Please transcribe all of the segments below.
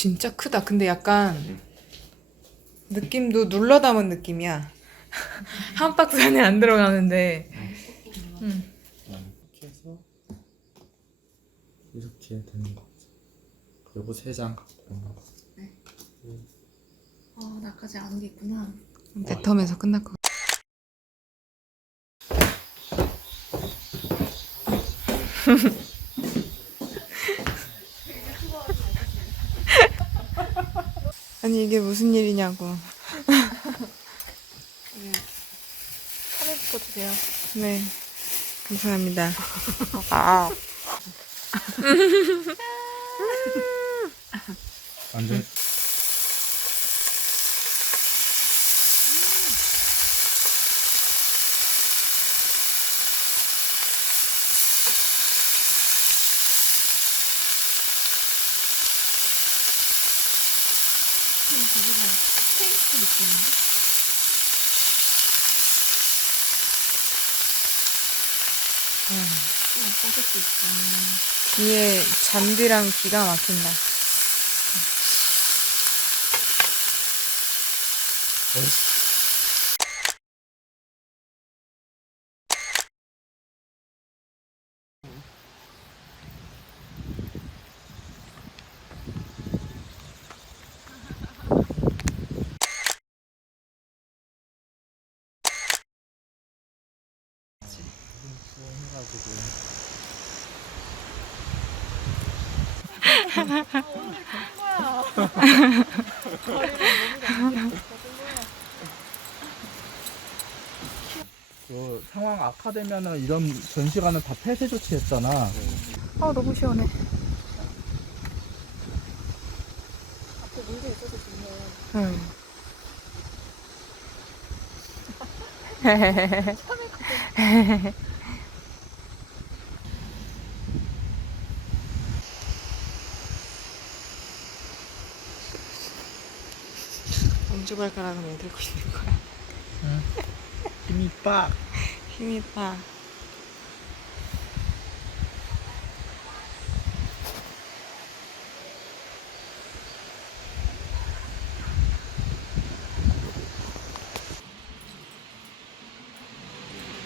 진짜 크다. 근데 약간 느낌도 눌러 담은 느낌이야. 한 박스 안에 안 들어가는데. 음. 이렇게 해서 이렇게 되는 거 죠. 그리고 세장 갖고 아 나까지 아는 게 있구나. 내 텀에서 끝날 것 같아. 아니 이게 무슨 일이냐고. 카메라 주세요. 네. 감사합니다. 아. 완전 케이크 느낌인데? 응, 버섯 있다. 뒤에 잔디랑 기가 막힌다. 해가지고 그 상황 악화되면은 이런 전시관은 다 폐쇄 조치했잖아. 아 너무 시원해. 앞에 물도 있어서 좋네. 응. 엄지발가락은 왜 들고 있는 거야? 힘이 빡. 빠.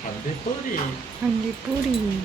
반대 뿌리. 한개 뿌리.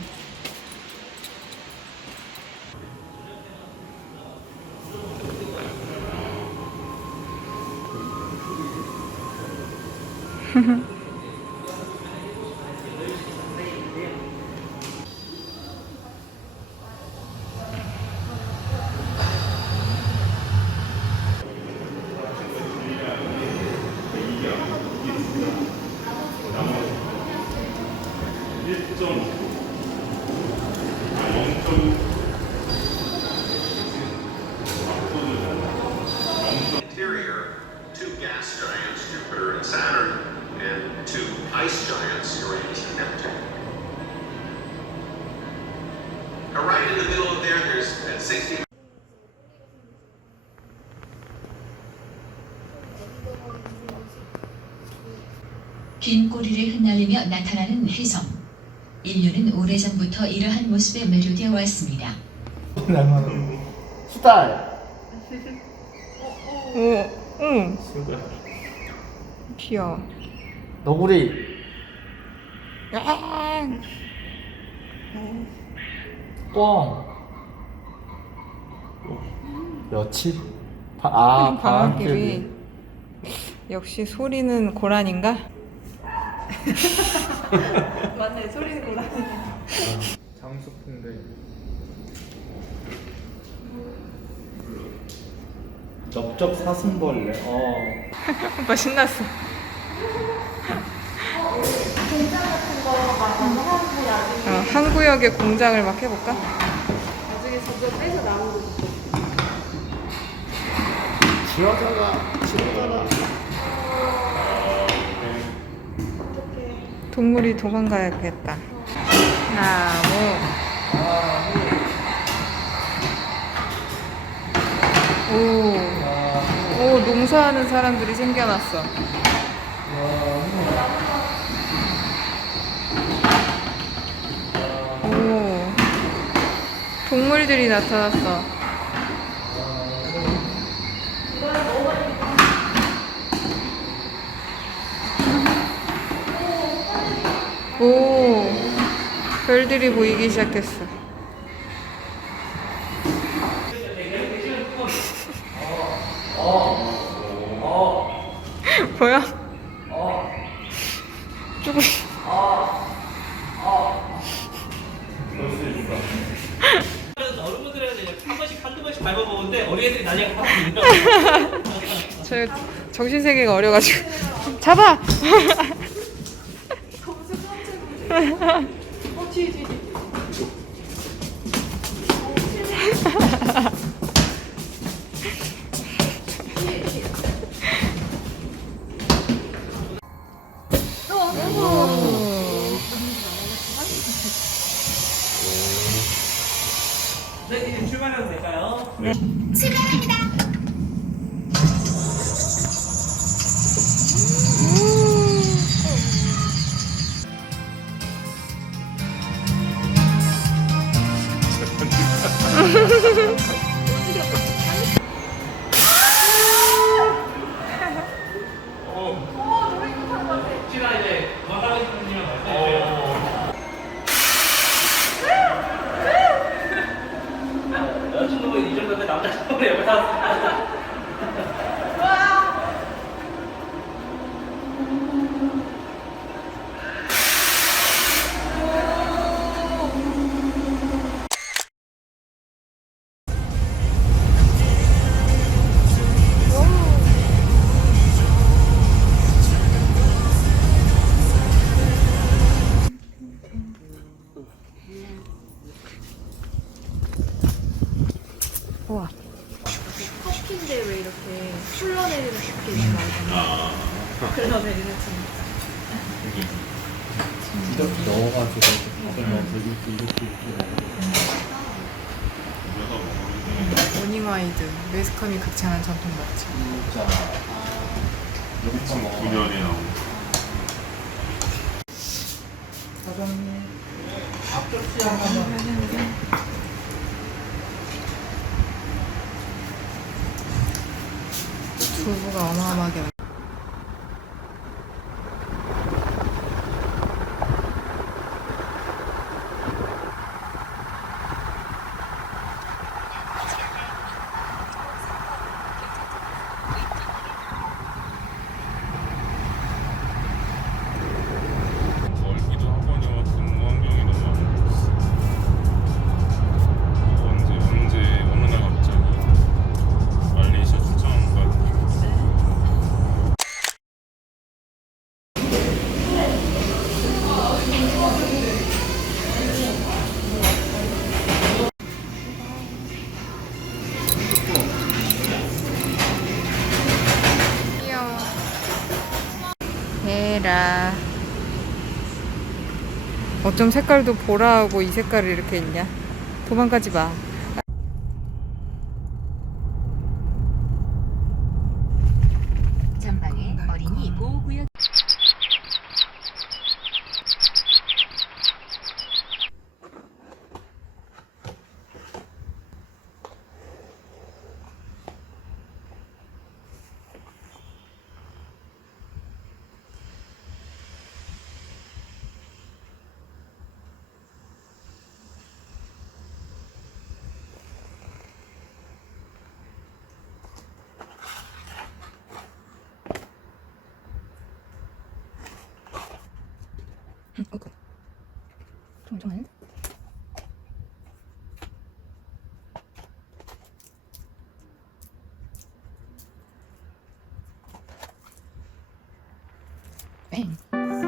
Interior, two gas giants, Jupiter and Saturn, and two ice giants, Uranus and Neptune. Now, right in the middle of there, there's at 60 긴 꼬리를 흩날리며 나타나는 혜성. 인류는 오래전부터 이러한 모습에 매료되어 왔습니다. 수달. 오, 응. 귀여워. 너구리. 뻥. 며칠? 바, 아, 방학개비. 역시 소리는 고란인가? 맞네, 소리는 고라. 장수풍뎅이. 넓적 사슴벌레. 어. 오빠 신났어. 어, 한 구역의 공장을 막 해볼까? 나중에 점점 빼서 거. 지어져라. 지어져라. 동물이 도망가야겠다. 나무. 오, 오 농사하는 사람들이 생겨났어. 오, 동물들이 나타났어. 오, 별들이 보이기 시작했어. 뭐야? 조금 저 정신 세계가 어려가지고 잡아. 네, 이제 출발해도 될까요? 혹시나 커피인데 왜 이렇게 흘러내리는 커피 이렇게 나오잖아. 흘러내리는 진 이렇게 넣어가지고 밥을 넣어서 이렇게 이렇게 이렇게. 모닝와이드 매스컴이 극찬한 전통 맛집. 진짜 9년이 나온 사장님 앞접시 하나만 두부가 어마어마하게 헤라. 어쩜 색깔도 보라하고 이 색깔을 이렇게 있냐? 도망가지 마. 전방에 어린이 보호구역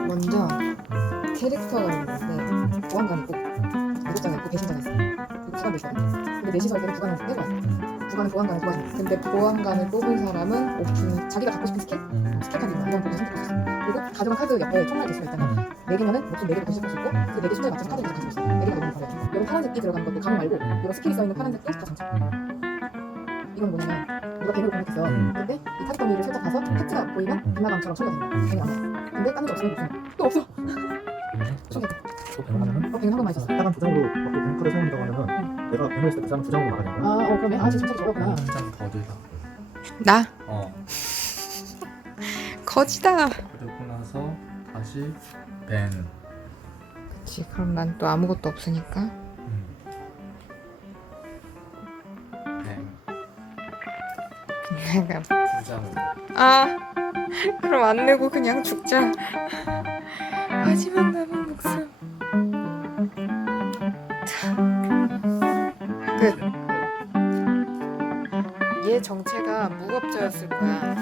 먼저 캐릭터가 있는데 보안관 있고 구독자가 있고 배신자가 있어. 그리고 구간도 있거든. 근데 내시설 때는 구간을 빼고. 구간은 보안관을 도와줘. 근데 보안관을 뽑은 사람은 오픈 자기가 갖고 싶은 스킬 스킬 카드 이런 보고 선택할 수 있어. 그리고 가져간 카드 옆에 총알 개수가 있다면 네 개면은 목숨 네 개를 배신할 수 있고 그네개 숫자에 맞춰서 카드를 가지고 있어. 네 개가 넘으면 버려. 이런 파란색이 들어가는 것도 감 말고 이런 스킬이 써 있는 파란색도 다 장착. 이건 뭐냐면 누가 뱀을 공격했어. 음. 그때 이 타겟 더미를 살짝 가서 팩트가 보이면 빛나감처럼 처리가 되는 거야. 뱀이 안 와. 근데 까는 게 없으면 무슨 또 없어. 또 뱀을 하면은 어 뱀은 한 번만 있었어. 하단 두 장으로 어떻게 뱅크를 세운다고 하면은 내가 뱀을 했을 때 그 사람 두 장으로 나가는 거야. 아, 어 그러네. 아, 진짜 저거구나. 한장더 들다. 나 어. 거지다. 그리고 다시 뱀. 그렇지. 그럼 난 또 아무것도 없으니까. 음. 뱀. 내가. 아 그럼 안 내고 그냥 죽자. 하지만 남은 목숨. 끝. 얘 정체가 무겁자였을 거야.